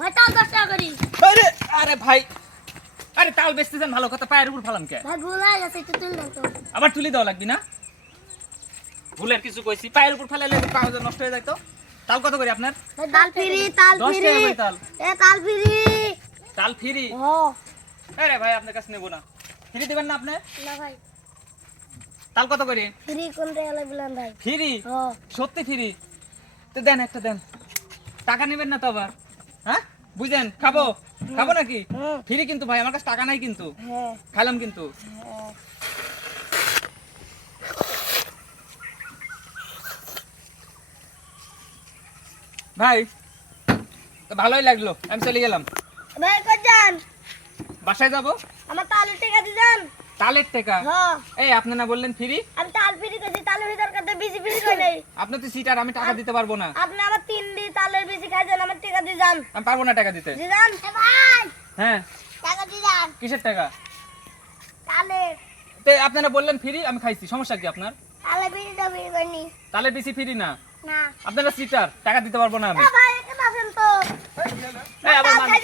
ভাই তাল দশ টাকা করি। আরে আরে ভাই। আরে তাল বেচতেছেন ভালো কথা পায়ের উপর ফালাম কে? ভাই ভুল গেছে একটু তুল দেন তো। আবার তুলি দেওয়া লাগবি না? ভুলের কিছু কইছি পায়ের উপর ফেলালে পা নষ্ট হয়ে যায় তো? তাল কত করে আপনার? ভাই তাল ফিরি তাল ফিরি। তাল। এ তাল ফিরি। তাল ফ্রি? ও। আরে ভাই আপনার কাছে নেব না। ফ্রি দেবেন না আপনি? না ভাই। তাল কত করে? ফিরি কোন টাকা লাগবেন ভাই? ফ্রি? সত্যি ফ্রি? তো দেন একটা দেন। টাকা নেবেন না তো আবার? হ্যাঁ? বুঝলেন খাব? খাব নাকি? হুম ফ্রি কিন্তু ভাই আমার কাছে টাকা নাই কিন্তু। হ্যাঁ। খাইলাম কিন্তু। হ্যাঁ ভাই তো ভালোই লাগল আমি চলে গেলাম। ভাই কই যান? বাসায় যাব? আমার তালের টাকা দিবেন তালের টাকা? হ্যাঁ। এই আপনি না বললেন ফ্রি? আমি তাল ফিরি করছি তালের ভিতর কাছে বেশি ফিরি কই নাই? আপনি তো সিটার আমি টাকা দিতে পারব না। আপনি আমার তিন তালের বেশি খাইছেন আমার টাকা দিয়ে যান। আমি পারব না টাকা দিতে। দিয়ে যান। ভাই! হ্যাঁ। টাকা দিয়ে যান। কিসের টাকা? তালের। তো আপনারা বললেন ফ্রি আমি খাইছি। সমস্যা কি আপনার? তালে বিড়ি করিনি তাহলে বেশি ফ্রি না? না। আপনারা সিটার টাকা দিতে পারব না আমি। ভাই এখানে আসেন তো। এই, আবার মানুষ-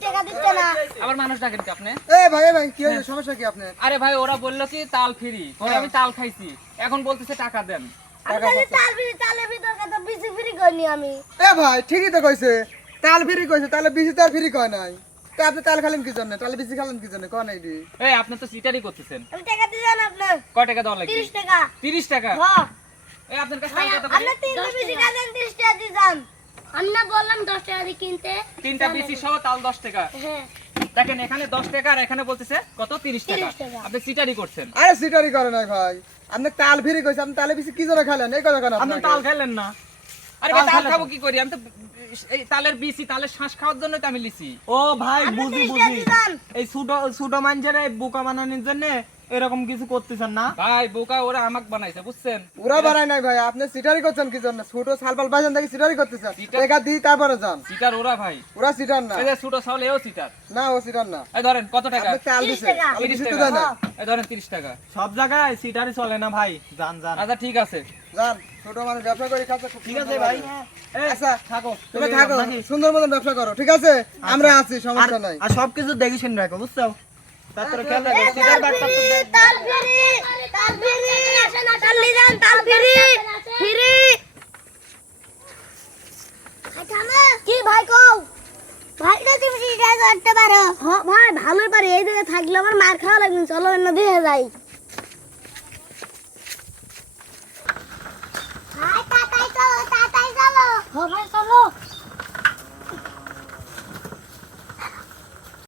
টাকা দিচ্ছে না। আবার মানুষ ডাকেন কি আপনি? এ ভাই ভাই কি হয়েছে? সমস্যা কি আপনার? আরে ভাই ওরা বলল কি তাল ফ্রি পরে আমি তাল খাইছি। এখন বলতেছে টাকা দেন। আমি খালি তাল বিড়ি তালের ভিতর কাছে বেশি ফিরি করিনি আমি। এ ভাই ঠিকই তো কইছে। তাল ফ্রি কইছে তাহলে বেশি তাল ফ্রি কয় নাই। তা আপনি তাল খালেন কি জন্য? তাহলে বেশি খালেন কি জন্য? কয় নাই এই আপনি তো সিটারই করতেছেন। আমি টাকা দিয়ে যান আপনার। কয় টাকা দেওয়া লাগবে? তিরিশ টাকা। তিরিশ টাকা? হ্যাঁ এই আপনার কাছে তিনটা বেশি তিরিশ টাকা দিয়ে যান। আমি না বললাম দশ টাকা দিয়ে কিনতে। তিনটা বেশি সহ তাল দশ টাকা। হ্যাঁ। দেখেন এখানে দশ টাকা আর এখানে বলতেছে কত? 30 টাকা। আপনি সিটারি করছেন। আরে সিটারি করে না ভাই। আপনি তাল ফিরে কইছেন আপনি তালে বেশি কি জন্য খালেন? এই কথা কেন আপনি তাল খেলেন না। আরে তাল ভাই, তাল খাব কি করি? আমি তো এই তালের বিসি তালের শ্বাস খাওয়ার জন্য তো আমি লিছি। ও ভাই বুঝি বুঝি। এই ছোট ছোট মানছে এই বোকা বানানোর জন্য এরকম কিছু করতেছেন না? ভাই বোকা ওরা আমাকে বানাইছে বুঝছেন? ওরা বাড়ায় নাই ভাই আপনি সিটারি করছেন কি জন্য ছোট সালপাল বাজান দেখি সিটারি করতেছেন? টাকা দিই তারপরে যান। সিটার ওরা ভাই। ওরা সিটার না। এই যে ছোট চাউল এও সিটার। না ও সিটার না। এই ধরেন কত টাকা? আপনি তাল 30 টাকা। না। এই ধরেন তিরিশ টাকা। সব জায়গায় সিটারি চলে না ভাই। জান জান আচ্ছা ঠিক আছে। যান ছোট মানুষ ব্যবসা করে খাচ্ছে খুব ঠিক আছে ভাই। আচ্ছা থাকো। তুমি থাকো সুন্দর মতন ব্যবসা করো ঠিক আছে? আমরা আছি সমস্যা নাই। আর সবকিছু দেখে শুনে রাখো বুঝছ? তারপরে খেয়াল রাখো সিদার বাট পাত্র তালবিরি তালবিরি তাললি যান তালবিরি ফিরি। কি ভাই কও? ভাই না তুমি সিদা করতে পারো। হ্যাঁ ভাই ভালোই পারি। এই জায়গায় থাকলে আমার মার খাওয়া লাগবে। চলো অন্য দিয়ে যাই। ভাই তাতাই চলো তাতাই